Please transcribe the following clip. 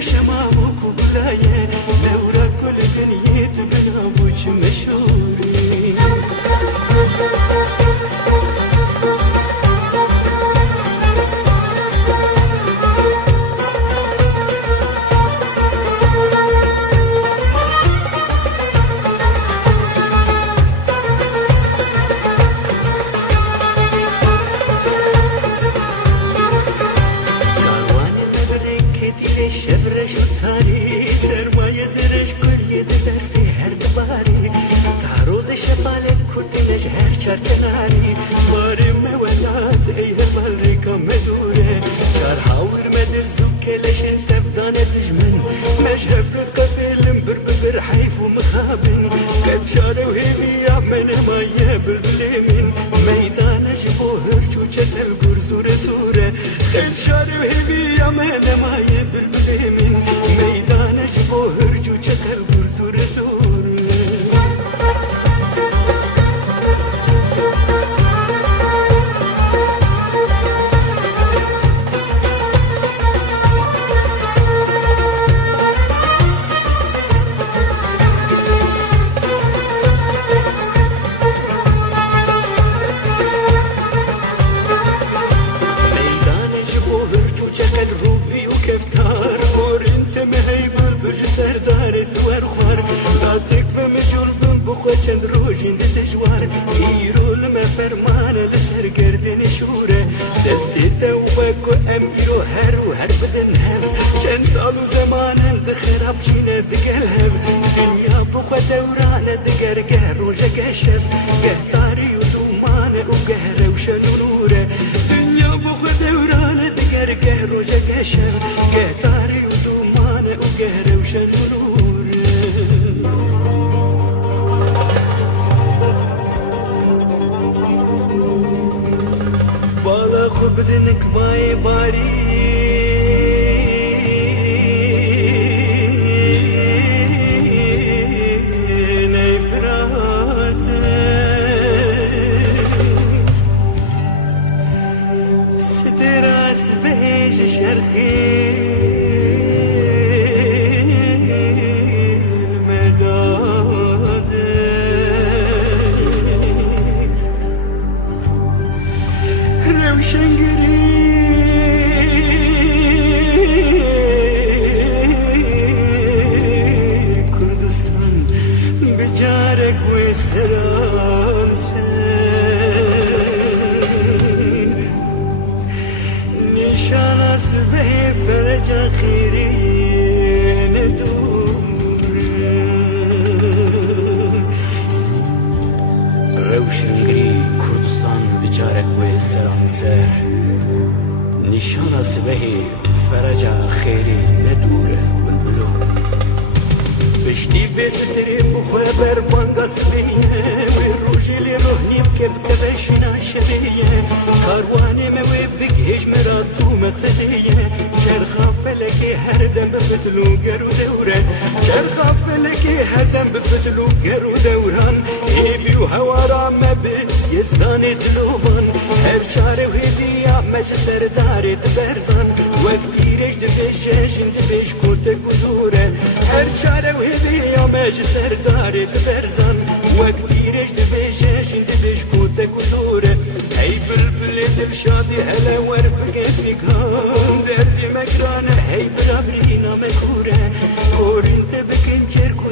شما بوكو بلايه لورا كل دنيت بنا بوش مشهوري شبرش و تاری سرمایه درش کلیه در فی هر دباری تعروض شفال کردینش هر چار کناری باری مولاد ای هر ریکا مدوره چار حاور مدر زوکلش تفدان دجمن مجهب قفلم بر حیف و مخابن قد شاره و هیمی من مایه بلبلمین میدانش بو هرچو چتل گرزوره زوره قد شاره و هیمی من مایه بلبلمین میدانش بو هرچو چتل گرزوره زوره چند روزین دجوار ایرو لما فرمان لسر گردن شوره دست توبه کو امیرو هر بدن هم چند سال و زمان دخراب شینه دگل هم دنیا بخو دوران دگر گهر و جگشم گهتاری و دومان و گهر و شنوره دنیا بخو دوران دگر گهر و جگشم گهتاری و دومان و گهر و شنوره خود بدنك باي باري نبرات ستراس بيش شرخي كردستان بجارك وسران سر نشان اسبه فرج خيري ندور روشنگری کردستان بجارك وسران سر نشان اسبه فرج خيري ندور بلبلو بشتي بستري بخبر بانقص بيه والرجل رهني بكبت بشنا شبيه كارواني موي بكهش مراتو مقصديه شرخا فلكي هردم بفتلو قرو دوران شرخا فلكي هردم بفتلو قرو دوران هيبي وهوارا مبل يزداني دلوفان هر شاري وهدية مجسر داري تبرزان وقتي ريش دبشش دبش كوتك وزورة هر شاري وهدية مجسر داري تبرزان وقتي ريش دبشش دبش كوتك وزورة هي بلبل دلشادي هلا وربك فيكان دردي مكرانة هي برابرينا مكورة كورين تبكن شركو